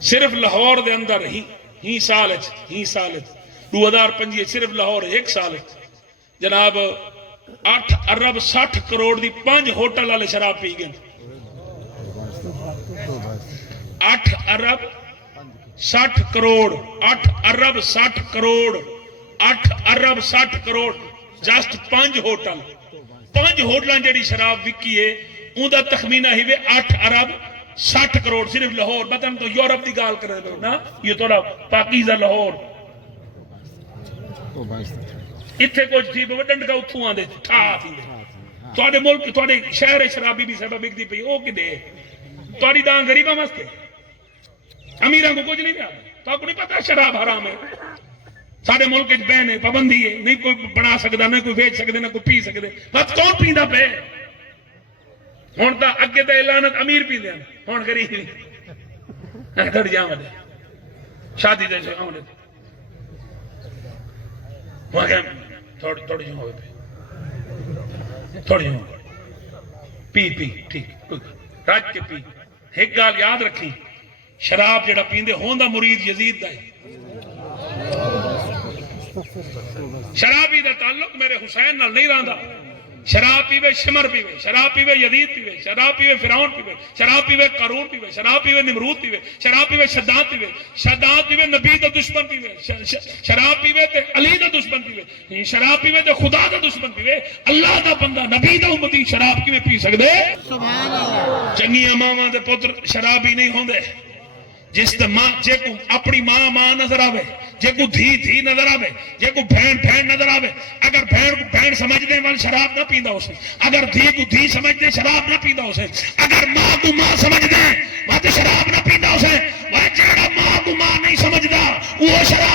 صرف لاہور دے اندر ہی سال 2025 صرف لاہور ایک سال جناب 8 ارب 60 کروڑ دی 5 ہوٹل والے شراب پی گئے 8 ارب 60 کروڑ 8 ارب 60 کروڑ 8 ارب 60 کروڑ جسٹ 5 ہوٹل جڑی شراب وکی ہے ان کا تخمینہ ہی 8 ارب 60 کروڑ صرف لاہور مطلب تو یورپ کی گال کر رہے نا یہ تھوڑا پاکیزہ لاہور اتنے کچھ تھی وڈن کا اتوں آدھے ٹھا تھی تھوڑے ملک تھوڑے شہر شرابی بھی سبب وکتی پی وہ کدے تھوڑی دان غریباں واسطے امیراں کو کچھ نہیں پیا تو آپ کو نہیں پتا شراب حرام ہے سارے ملک بین ہے پابندی ہے نہیں کوئی بنا سکتا نہ کوئی بیچ سکتے نہ کوئی پی سکتے بس کون پیندا پے ہوں تو اگے تو اعلانت امیر پی دیا ہوں غریب تھوڑی جا وڈے شادی دے تھوڑی جی ہوئے پہ تھوڑی جی پی ٹھیک رج کے پی ایک گال یاد رکھی شراب جڑا پیندے ہوندا مرید یزید دا ہے شرابی دا تعلق میرے حسین نال نہیں رہندا شراب پیوے شمر پیوے شراب پیوے یزید پیوے شراب پیوے فرعون پیوے شراب پیوے قارون پیوے شراب پیوے نمرود پیوے شراب پیوے شداد پیوے نبی دا دشمن پیوے شراب پیوے تے علی دا دشمن پیوے شراب پیوے تے خدا دا دشمن پیوے اللہ دا بندہ نبی دا امتی شراب کیویں پی سکدے سبحان اللہ چنگیاں ماواں دے پتر شرابی نہیں ہوندے جس تے ماں جے کو اپنی ماں نظر آوے جے کو دھی نظر آوے جے کو بہن نظر آوے اگر بہن کو بہن سمجھنے وال شراب نہ پیندا اسے اگر دھی کو دھی سمجھنے شراب نہ پیندا اسے اگر ماں کو ماں سمجھنے وہ شراب نہ پیندا اسے وہ جڑا ماں کو ماں نہیں سمجھدا وہ شراب